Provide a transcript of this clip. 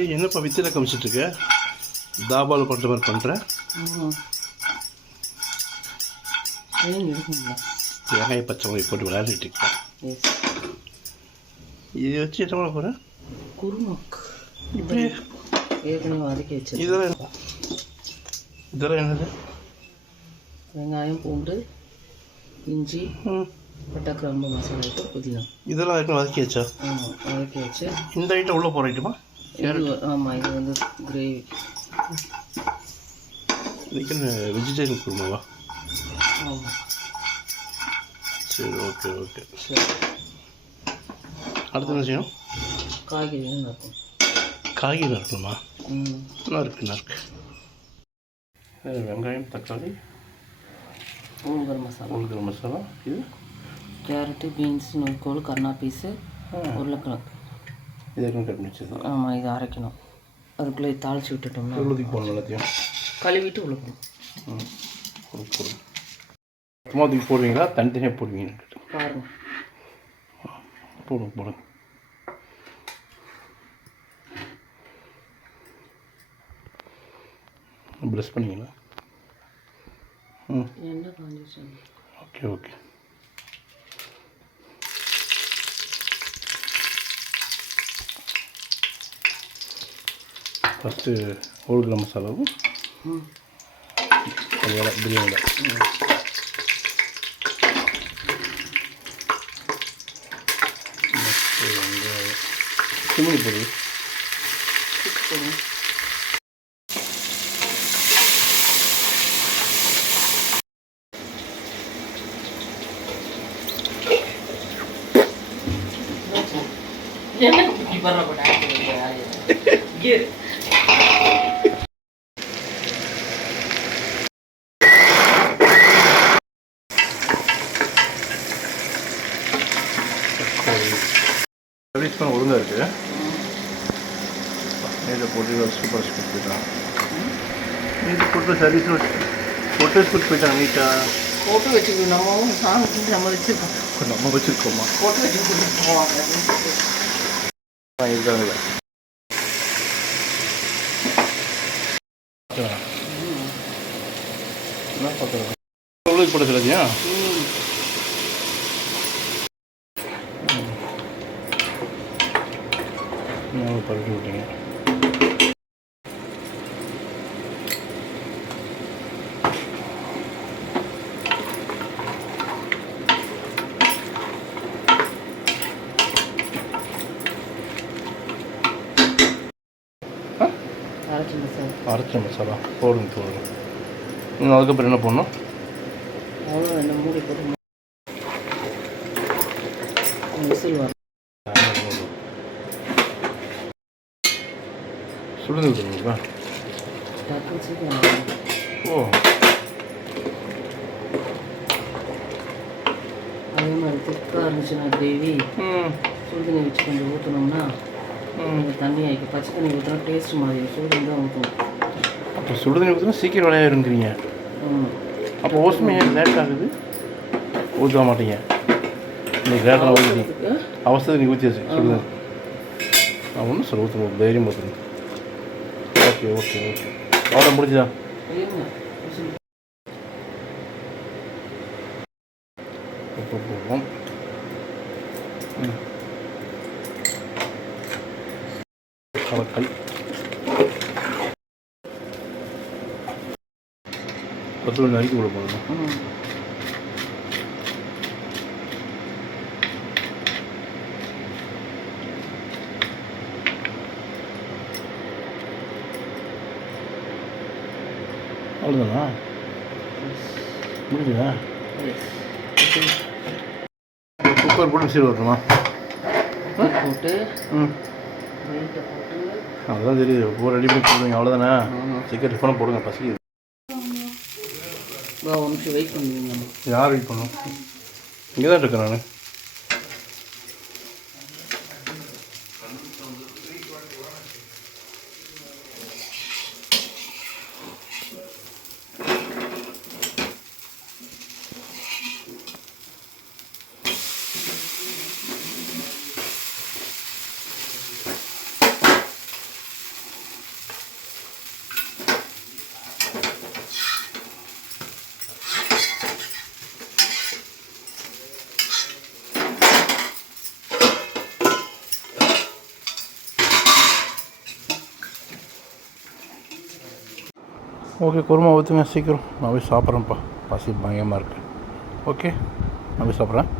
ஏய் என்னப்பா வித்தியில் காமிச்சிட்ருக்க? தாபாவில் பண்ணுற மாதிரி பண்ணுறேன். வெங்காய பச்சை மிளகாய் போட்டு விளையாடிட்டு இருக்கேன். இது வச்சு என்ன பண்ண போகிறேன்? குருமாக்கு இப்படி ஏற்கனவே வதக்கி வச்சு. இதெல்லாம் என்னது? வெங்காயம், பூண்டு, இஞ்சி, பட்டை, கிராம்பு, மசாலா ஐட்டம், புதினா. இதெல்லாம் ஐட்டம் வதக்கி வச்சா? ஆமாம், வதக்கி வச்சு. இந்த ஐட்டம் உள்ளே போகிற ஐட்டமா? ஆமாம், இது வந்து கிரேவி. இதுக்கு வெஜிடேரியன் குருமாவா? ஆமாம். சரி, ஓகே ஓகே. சரி, அடுத்து என்ன செய்யணும்? காய்கறி இருக்கும். காய்கறி இருக்கணுமா? நல்லா இருக்கு. வெங்காயம், தக்காளி, உளுகல் மசாலா. இது கேரட்டு, பீன்ஸ், நூல்கோல், கர்னா பீஸு, உருளைக்கிழங்கு. இது எதுவும் கட் பண்ணி வச்சது? ஆமாம், இது அரைக்கணும். அதுக்குள்ளே தாளித்து விட்டுட்டோம்னா உள்ளதுக்கு போடணும். எல்லாத்தையும் கழுவிட்டு உழுக்கணும். போடும். சும்மா அதுக்கு போடுவீங்களா தனித்தனியாக போடுவீங்கன்னு கேட்டு பாருங்கள். போடுங்க. ப்ரெஷ் பண்ணிங்களா? என்ன காஞ்சிச்சு? ஓகே. ஃபஸ்ட்டு ஹோல்கிராம் மசாலாவும் பிரியாணியில் சிம்மினி பொடி என்ன குட்டி பரவ போட்டாங்க. சர்வீஸ் பண்ண ஒழுங்காக இருக்குது. நேரில் போட்டு சூப்பர் ஸ்கூட் போயிட்டான். நேரில் போட்டு சர்வீஸ் போட்டு ஸ்கூட் போயிட்டான். நீட்டாக போட்டு வச்சுக்கணும். நம்ம சாமி நம்ம வச்சுருக்கோம். நம்ம வச்சுருக்கோமா? போட்டு வச்சு போவாங்க. இருக்காங்க. என்ன பார்க்குறேன் உங்களுக்கு போட சொல்லுதியா? பரட்டி விட்டீங்க. அரைச்ச மசாலா போடுங்க. இன்னும் அதுக்கப்புறம் என்ன பண்ணணும்? அவ்வளோ என்ன மூடி போட்டு விசில் வரும். சுடுந்து விட்டுருங்களா? ஓ, அதே மாதிரி திக்காக இருந்துச்சுன்னா கிரேவி சுடுதண்ணி வச்சு கொஞ்சம் ஊற்றினோம்னா தண்ணி ஆகிக்கும். பச்சை தண்ணி ஊற்றினா டேஸ்ட் மாதிரி சுடுதண்ணி தான் ஊற்றணும். அப்போ சுடுதண்ணி ஊற்றினா சீக்கிரம் விளையாடுங்கிறீங்க. அப்போ ஓசுமே லேட் ஆகுது. ஊற்ற மாட்டீங்க. இன்னைக்கு லேட்டாக ஊற்றி அவசரத்துக்கு நீங்கள் ஊற்றியாச்சு சுடுதண்ணி. நான் ஒன்றும் சொல்ல ஊற்றணும், தைரியம் ஊற்றணும். ஓகே. அவ்வளோ முடிஞ்சுதா? போவோம். கலக்கல் கொத்தமல்லி நறுக்கி விட போகணும். அவ்வளோதானா? முடிஞ்சுதா? குக்கர் போட்டு விசில் வரணுமா? போட்டு அதுதான் தெரியுது. ஒவ்வொரு ரெடி பண்ணி போடுவீங்க. அவ்வளோதானே? சீக்கிரம் டிஃபனை போடுங்க, பசி. வெயிட் பண்ணுவீங்க. யார் வெயிட் பண்ணும்? இங்கே தான் இருக்கேன் நான். ஓகே குருமா ஊற்றுங்க சீக்கிரம். நான் போய் சாப்பிட்றேன்ப்பா, பசி பயங்கரமாக இருக்குது. ஓகே நான் போய் சாப்பிட்றேன்.